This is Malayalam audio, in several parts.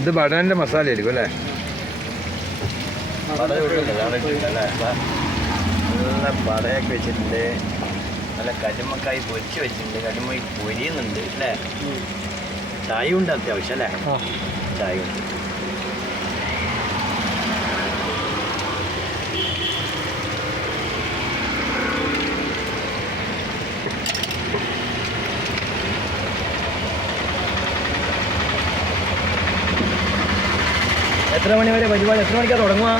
ഇത് ബടാൻ്റെ മസാല ആയിരിക്കും അല്ലേ? നല്ല പടയൊക്കെ വെച്ചിട്ടുണ്ട്, നല്ല കല്ലുമ്മക്കായി പൊരിച്ച് വെച്ചിട്ടുണ്ട്, കല്ലുമ്മക്കായി പൊരിയുന്നുണ്ട് അല്ലേ? ചായ ഉണ്ട് അത്യാവശ്യം അല്ലേ? ചായ ഉണ്ട്. എത്ര മണി വരെ പരിപാടി? എത്ര മണിക്കാണ് തുടങ്ങുക?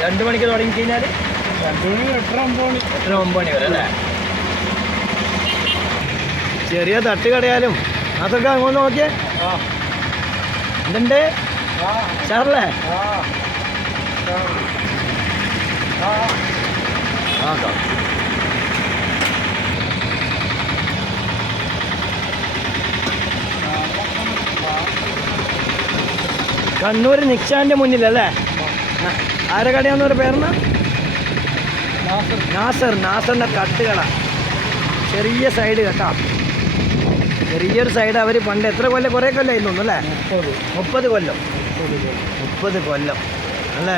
2 മണിക്ക് തുടങ്ങി കഴിഞ്ഞാൽ 2 മണി 9 മണി വരെ അല്ലേ? ചെറിയ തട്ടുകടയാലും അതൊക്കെ അങ്ങോട്ട് നോക്കിയേ. എന്തുണ്ട് ഷാറല്ലേ? കണ്ണൂർ നിക്ഷാന്റെ മുന്നിലല്ലേ? ആരെ കടയാന്നൊരു പേരെന്നാ? നാസറിൻ്റെ തട്ടുകട. ചെറിയ സൈഡ് കേട്ടോ, ചെറിയൊരു സൈഡ്. അവർ പണ്ട് എത്ര കൊല്ലം, കുറേ കൊല്ലമായിരുന്നു തോന്നുന്നു അല്ലേ? 30 കൊല്ലം. 30 കൊല്ലം. നല്ല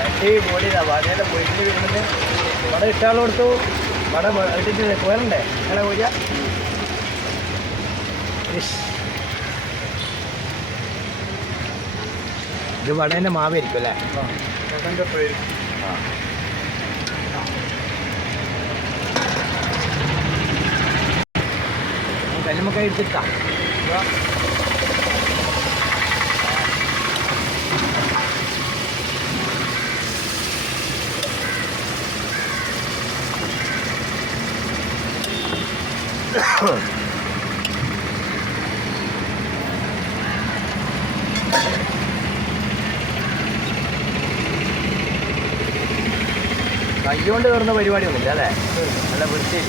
അടിപൊളിയില്ല. വടയുടെ പൊയിറ്റ് വരുന്നത് വട ഇട്ടാൾ കൊടുത്തു. വട ഇട്ടിട്ട് പോരണ്ടേ? അങ്ങനെ പോയാ ഇത് വടേൻ്റെ മാവായിരിക്കും അല്ലേ? കല്ലുമ്മക്കായി എടുത്തിട്ടാ. കയ്യോണ്ട് കയറുന്ന പരിപാടിയൊന്നുമില്ല അല്ലേ? നല്ല വൃത്തിയിൽ.